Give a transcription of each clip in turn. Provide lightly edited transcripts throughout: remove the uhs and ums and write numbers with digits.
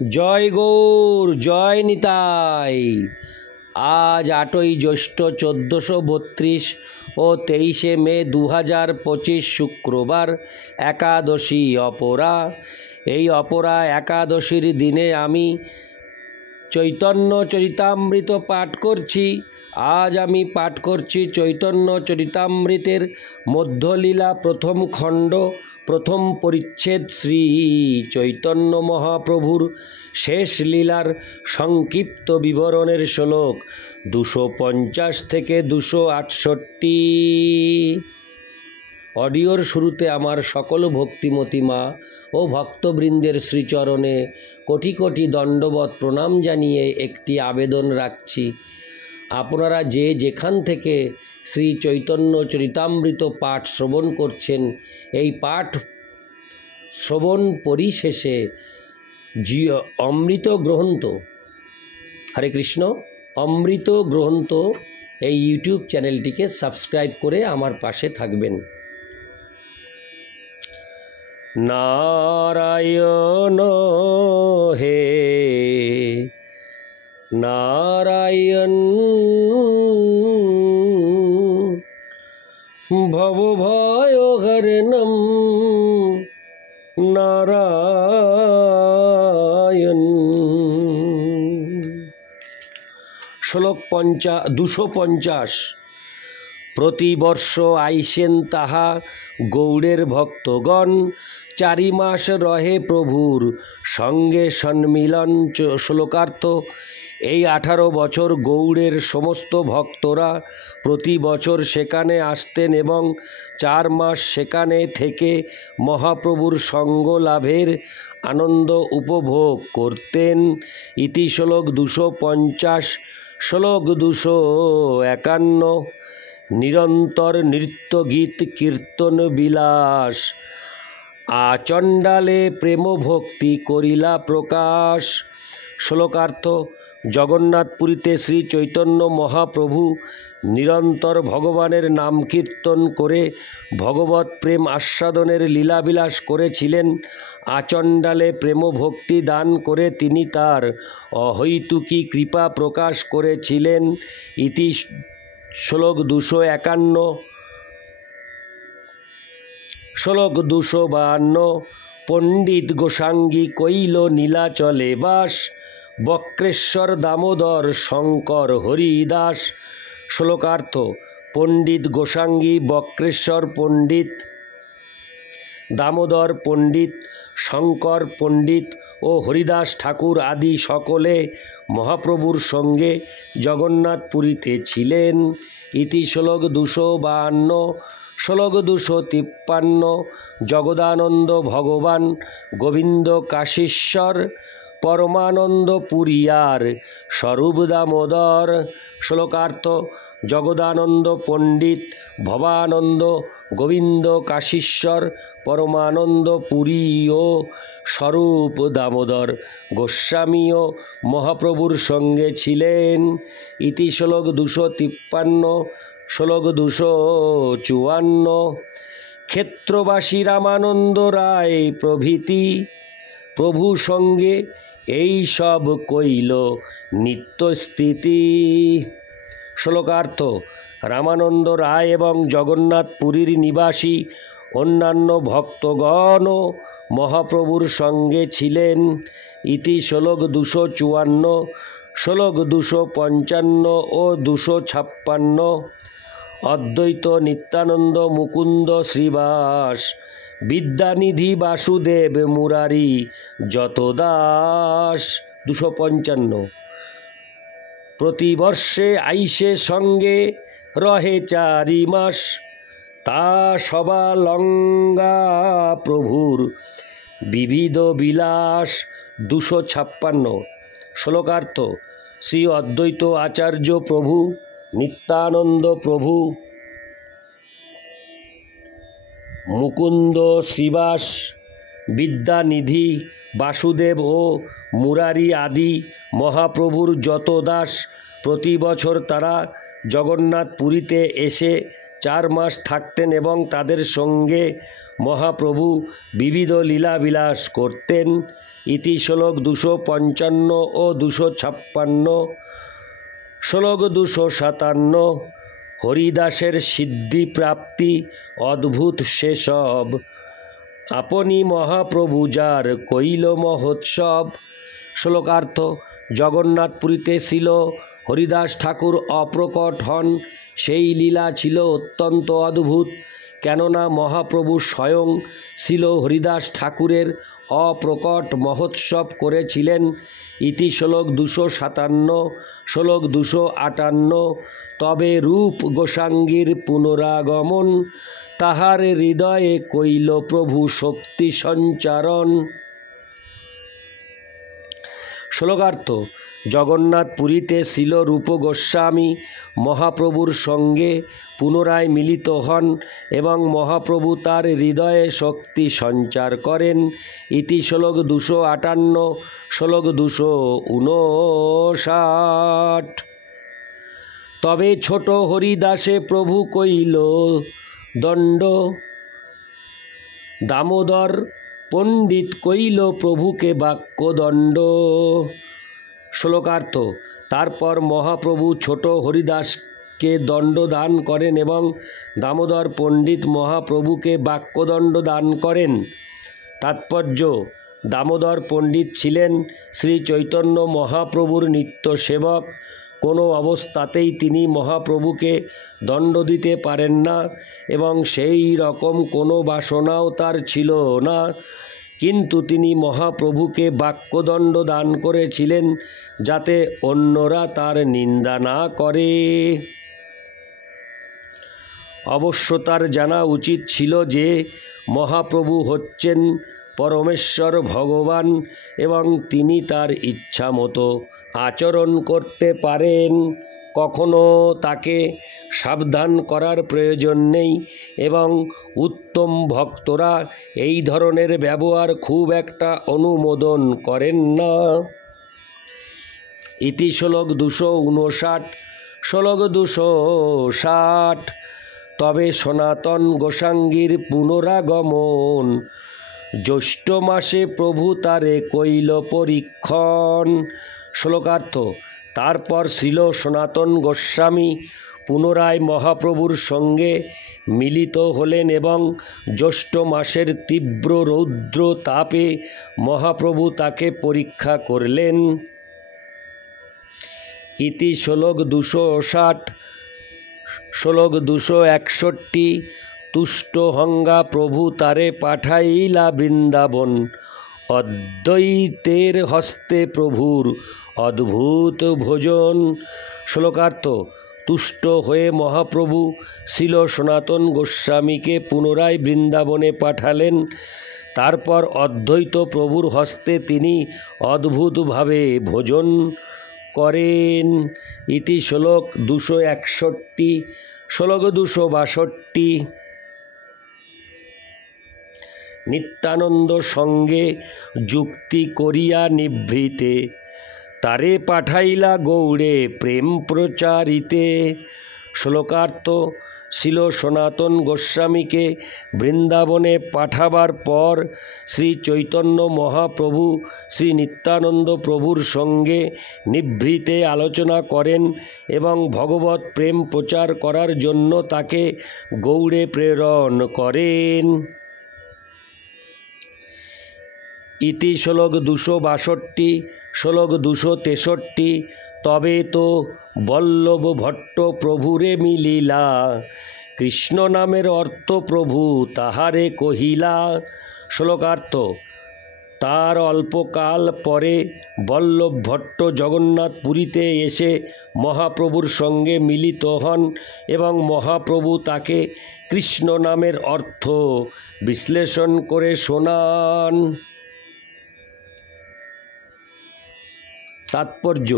জয় গৌর, জয় নিতাই। আজ 8ই জ্যৈষ্ঠ 1432 ও 23শে মে 2025 শুক্রবার, একাদশী অপরা। এই অপরা একাদশীর দিনে আমি চৈতন্য চরিতামৃত পাঠ করছি। আজ আমি পাঠ করছি চৈতন্য চরিতামৃতের মধ্যলীলা প্রথম খণ্ড, প্রথম পরিচ্ছেদ, শ্রী চৈতন্য মহাপ্রভুর শেষ লীলার সংক্ষিপ্ত বিবরণের শ্লোক 250 থেকে 268। অডিওর শুরুতে আমার সকল ভক্তিমতী মা ও ভক্তবৃন্দের শ্রীচরণে কোটি কোটি দণ্ডবত প্রণাম জানিয়ে একটি আবেদন রাখছি। আপনারা যে যেখান থেকে শ্রী চৈতন্য চরিতামৃত পাঠ শ্রবণ করছেন, এই পাঠ শ্রবণ পরিশেষে অমৃত গ্রহন্ত, হরে কৃষ্ণ, অমৃত গ্রহন্ত এই ইউটিউব চ্যানেলটিকে সাবস্ক্রাইব করে আমার পাশে থাকবেন। নারায়ণ হে নারায়ণ, ভবভয়হরণম নারায়ণ। শ্লোক 250। প্রতিবর্ষ আইসেন তাহা গৌড়ের ভক্তগণ, 4 মাস রহে প্রভুর সঙ্গে সন্মিলন। শ্লোকার্থ: এই 18 বছর গৌড়ের সমস্ত ভক্তরা প্রতি বছর সেখানে আসতেন এবং 4 মাস সেখানে থেকে মহাপ্রভুর সঙ্গ লাভের আনন্দ উপভোগ করতেন। ইতি শ্লোক 250। শ্লোক 251। নিরন্তর নৃত্য গীত কীর্তন বিলাস, আচণ্ডালে প্রেম ভক্তি করিলা প্রকাশ। শ্লোকার্থ: জগন্নাথপুরীতে শ্রী চৈতন্য মহাপ্রভু নিরন্তর ভগবানের নাম কীর্তন করে ভগবৎ প্রেম আস্বাদনের লীলাবিলাস করেছিলেন। আচণ্ডালে প্রেম ভক্তি দান করে তিনি তার অহৈতুকী কৃপা প্রকাশ করেছিলেন। ইতি শ্লোক 251। শ্লোক 252। পণ্ডিত গোসাঙ্গী কৈল নীলাচলে বাস, বক্রেশ্বর দামোদর শঙ্কর হরিদাস। শ্লোকার্থ: পণ্ডিত গোসাঙ্গী, বক্রেশ্বর পণ্ডিত, দামোদর পণ্ডিত, শঙ্কর পণ্ডিত ও হরিদাস ঠাকুর আদি সকলে মহাপ্রভুর সঙ্গে জগন্নাথপুরীতে ছিলেন। ইতি শ্লোক 252। শ্লোক 253। জগদানন্দ ভগবান গোবিন্দ কাশীশ্বর, পরমানন্দ পুরিয়ার স্বরূপ দামোদর। শ্লোকার্থ: জগদানন্দ পণ্ডিত, ভবানন্দ, গোবিন্দ কাশীশ্বর, পরমানন্দ পুরী ও স্বরূপ দামোদর গোস্বামীও মহাপ্রভুর সঙ্গে ছিলেন। ইতি শ্লোক 253। শ্লোক 254। ক্ষেত্রবাসী রামানন্দ রায় প্রভৃতি প্রভু সঙ্গে এই সব কইল নিত্যস্থিতি। শ্লোকার্থ: রামানন্দ রায় এবং জগন্নাথপুরীর নিবাসী অন্যান্য ভক্তগণও মহাপ্রভুর সঙ্গে ছিলেন। ইতি শ্লোক 254। শ্লোক 255 ও 256। অদ্বৈত নিত্যানন্দ মুকুন্দ শ্রীবাস, বিদ্যানিধি বাসুদেব মুরারি যত দাস। 255। প্রতিবর্ষে আইসে সঙ্গে রহে 4 মাস, তা সবা লঙ্গা প্রভুর বিবিধ বিলাস। 256। শ্লোকার্থ: শ্রী অদ্বৈত আচার্য প্রভু, নিত্যানন্দ প্রভু, মুকুন্দ শ্রীবাস, বিদ্যানিধি বাসুদেব ও মুরারি আদি মহাপ্রভুর যত দাস, প্রতি বছর তারা জগন্নাথপুরীতে এসে 4 মাস থাকতেন এবং তাদের সঙ্গে মহাপ্রভু বিবিধ লীলাবিলাস করতেন। ইতি শ্লোক 255 ও 256। শ্লোক 257। হরিদাসের সিদ্ধি প্রাপ্তি অদ্ভুত সেসব, আপনি মহাপ্রভু যার কৈল মহোৎসব। শ্লোকার্থ। জগন্নাথপুরীতে ছিল হরিদাস ঠাকুর অপ্রকট হন, সেই লীলা ছিল অত্যন্ত অদ্ভুত, কেননা মহাপ্রভু স্বয়ং ছিল হরিদাস ঠাকুরের অপ্রকট মহোৎসব করেছিলেন। ইতি শ্লোক 257। শ্লোক 258। তবে রূপ গোসাঙ্গীর পুনরাগমন, তাহার হৃদয়ে কৈল প্রভু শক্তি সঞ্চারণ। শ্লোকার্থ। জগন্নাথপুরীতে ছিল রূপ গোস্বামী মহাপ্রভুর সঙ্গে পুনরায় মিলিত হন এবং মহাপ্রভু তার হৃদয়ে শক্তি সঞ্চার করেন। ইতি শ্লোক 258। শ্লোক 259। তবে ছোট হরিদাসে প্রভু কৈল দণ্ড, দামোদর পণ্ডিত কৈল প্রভুকে বাক্যদণ্ড। শ্লোকার্থ। তারপর মহাপ্রভু ছোট হরিদাসকে দণ্ড দান করেন এবং দামোদর পণ্ডিত মহাপ্রভুকে বাক্যদণ্ড দান করেন। তাৎপর্য: দামোদর পণ্ডিত ছিলেন শ্রী চৈতন্য মহাপ্রভুর নিত্য সেবক। কোনো অবস্থাতেই তিনি মহাপ্রভুকে দণ্ড দিতে পারেন না এবং সেই রকম কোনো বাসনাও তার ছিল না, কিন্তু তিনি মহাপ্রভুকে বাক্যদণ্ড দান করেছিলেন যাতে অন্যরা তার নিন্দা না করে। অবশ্য তার জানা উচিত ছিল যে মহাপ্রভু হচ্ছেন পরমেশ্বর ভগবান এবং তিনি তার ইচ্ছা মতো আচরণ করতে পারেন, কখনো তাকে সাবধান করার প্রয়োজন নেই এবং উত্তম ভক্তরা এই ধরনের ব্যবহার খুব একটা অনুমোদন করেন না। ইতি শ্লোক 259। শ্লোক 260। তবে সনাতন গোসাঙ্গীর পুনরাগমন, জ্যৈষ্ঠ মাসে প্রভু তারে কৈল পরীক্ষণ। শ্লোকার্থ। তারপর শ্রীল সনাতন গোস্বামী পুনরায় মহাপ্রভুর সঙ্গে মিলিত হলেন এবং জ্যৈষ্ঠ মাসের তীব্র রৌদ্র তাপে মহাপ্রভু তাকে পরীক্ষা করলেন। ইতি শ্লোক 260। শ্লোক 261। তুষ্ট হঙ্গা প্রভু তারে পাঠাইলা বৃন্দাবন, অদ্বৈতের হস্তে প্রভুর অদ্ভুত ভোজন। শ্লোকার্থ। তুষ্ট হয়ে মহাপ্রভু শ্রীল সনাতন গোস্বামীকে পুনরায় বৃন্দাবনে পাঠালেন। তারপর অদ্বৈত প্রভুর হস্তে তিনি অদ্ভুতভাবে ভোজন করেন। ইতি শ্লোক 261। শ্লোক 262। নিত্যানন্দ সঙ্গে যুক্তি করিয়া নিভৃতে, তারে পাঠাইলা গৌড়ে প্রেম প্রচারিতে। শ্লোকার্থ। শ্রীল সনাতন গোস্বামীকে বৃন্দাবনে পাঠাবার পর শ্রী চৈতন্য মহাপ্রভু শ্রী নিত্যানন্দ প্রভুর সঙ্গে নিভৃতে আলোচনা করেন এবং ভগবৎ প্রেম প্রচার করার জন্য তাকে গৌড়ে প্রেরণ করেন। ইতি শ্লোক 262। শ্লোক 263। তবে তো বল্লভ ভট্ট প্রভুরে মিলিলা, কৃষ্ণ নামের অর্থ প্রভু তাহারে কহিলা। শ্লোকার্থ। তার অল্পকাল পরে বল্লভ ভট্ট জগন্নাথপুরীতে এসে মহাপ্রভুর সঙ্গে মিলিত হন এবং মহাপ্রভু তাকে কৃষ্ণ নামের অর্থ বিশ্লেষণ করে শোনান। তাৎপর্য: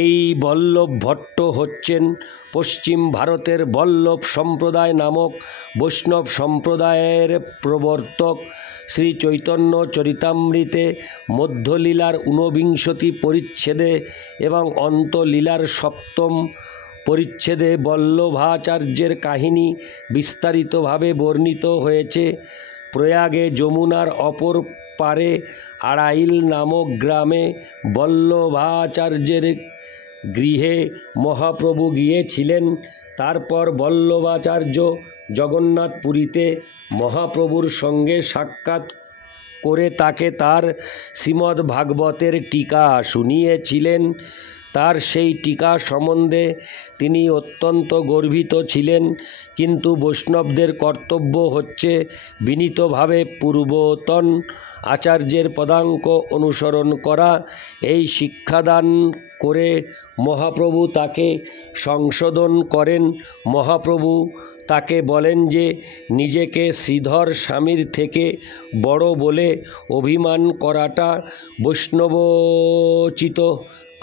এই বল্লভ ভট্ট হচ্ছেন পশ্চিম ভারতের বল্লভ সম্প্রদায় নামক বৈষ্ণব সম্প্রদায়ের প্রবর্তক। শ্রী চৈতন্য চরিতামৃতে মধ্যলীলার 49 পরিচ্ছেদে এবং অন্তলীলার 7ম পরিচ্ছেদে বল্লভাচার্যের কাহিনী বিস্তারিতভাবে বর্ণিত হয়েছে। প্রয়াগে যমুনার অপর পারে আড়াইল নামক গ্রামে বল্লভাচার্যের গৃহে মহাপ্রভু গিয়েছিলেন। তারপর বল্লভাচার্য জগন্নাথপুরীতে মহাপ্রভুর সঙ্গে সাক্ষাৎ করে তাকে তার শ্রীমদ্ ভাগবতের টীকা শুনিয়েছিলেন। তার সেই টীকা সম্বন্ধে তিনি অত্যন্ত গর্বিত ছিলেন। কিন্তু বৈষ্ণবদের কর্তব্য হচ্ছে বিনীতভাবে পূর্বতন আচার্যের পদাঙ্ক অনুসরণ করা। এই শিক্ষাদান করে মহাপ্রভু তাকে সংশোধন করেন। মহাপ্রভু তাকে বলেন যে নিজেকে শ্রীধর স্বামীর থেকে বড় বলে অভিমান করাটা বৈষ্ণবোচিত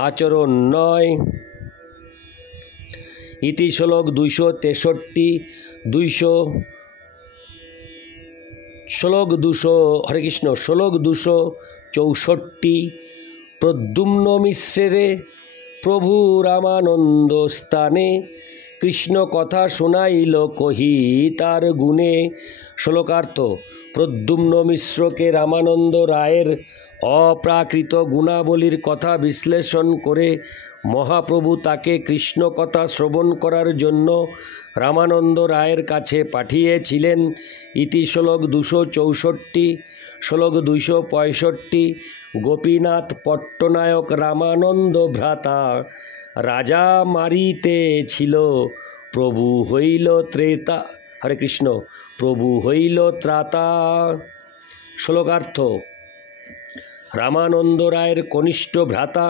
আচরণ নয়। ইতি শ্লোক 263 হরে কৃষ্ণ। শ্লোক 264 প্রদ্যুম্ন মিশ্রে প্রভু রামানন্দ স্থানে কৃষ্ণ কথা শোনাইল কহি তার গুণে। শ্লোকার্থ: প্রদ্যুম্ন মিশ্রকে রামানন্দ রায়ের অপ্রাকৃত গুণাবলীর কথা বিশ্লেষণ করে মহাপ্রভু তাকে কৃষ্ণ কথা শ্রবণ করার জন্য রামানন্দ রায়ের কাছে পাঠিয়েছিলেন। ইতি শ্লোক 264। শ্লোক 265 গোপীনাথ পট্টনায়ক রামানন্দ ভ্রাতা রাজা মারিতেছিল প্রভু হইল ত্রেতা। হরে কৃষ্ণ। প্রভু হইল ত্রাতা। শ্লোকার্থ: রামানন্দ রায়ের কনিষ্ঠ ভ্রাতা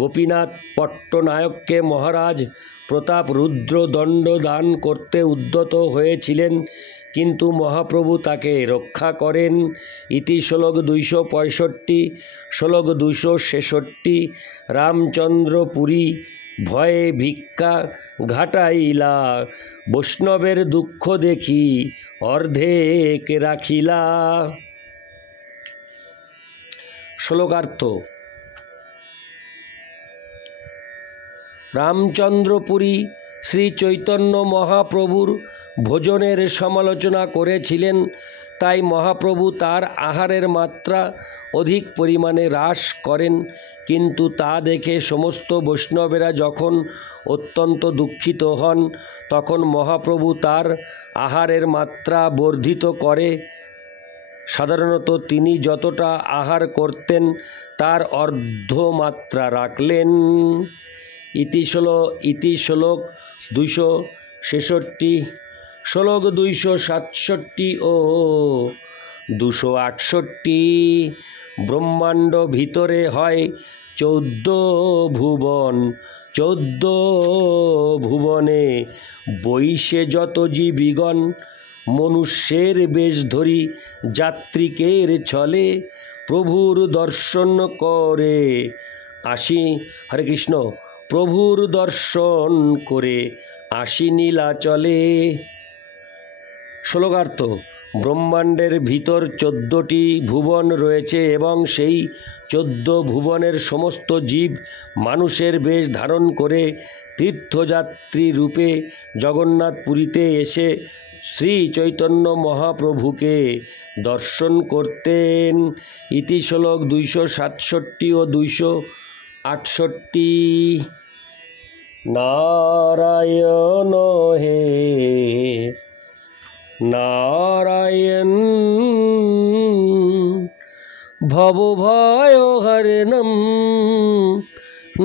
গোপীনাথ পট্টনায়ককে মহারাজ প্রতাপ রুদ্র দণ্ড দান করতে উদ্যত হয়েছিলেন, কিন্তু মহাপ্রভু তাকে রক্ষা করেন। ইতি শ্লোক 265। শ্লোক 266 রামচন্দ্রপুরী ভয়ে ভিক্ষা ঘাটাইলা বৈষ্ণবের দুঃখ দেখি অর্ধেক রাখিলা। শ্লোকার্থ: রামচন্দ্রপুরী শ্রী চৈতন্য মহাপ্রভুর ভোজনের সমালোচনা করেছিলেন, তাই মহাপ্রভু তার আহারের মাত্রা অধিক পরিমাণে হ্রাস করেন। কিন্তু তা দেখে সমস্ত বৈষ্ণবেরা যখন অত্যন্ত দুঃখিত হন, তখন মহাপ্রভু তার আহারের মাত্রা বর্ধিত করে। সাধারণত তিনি যতটা আহার করতেন তার অর্ধমাত্রা রাখলেন। ইতি শ্লোক 266। শ্লোক 267 ও 268 ব্রহ্মাণ্ড ভিতরে হয় 14 ভুবন, 14 ভুবনে বৈশে যত জীবিগণ মনুষ্যের বেশ ধরি যাত্রিকের ছলে প্রভুর দর্শন করে আসি। হরে কৃষ্ণ। প্রভুর দর্শন করে আসি নীলাচলে। শ্লোকার্থ: ব্রহ্মাণ্ডের ভিতর 14টি ভুবন রয়েছে এবং সেই 14 ভুবনের সমস্ত জীব মানুষের বেশ ধারণ করে তীর্থযাত্রী রূপে জগন্নাথপুরীতে এসে শ্রী চৈতন্য মহাপ্রভুকে দর্শন করতেন। ইতি শ্লোক 267 ও 268। নারায়ণ হে নারায়ণ ভবভয় হরণম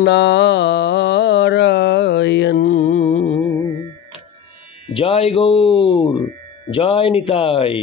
নারায়ণ। জয় গৌর, জয় নিতাই।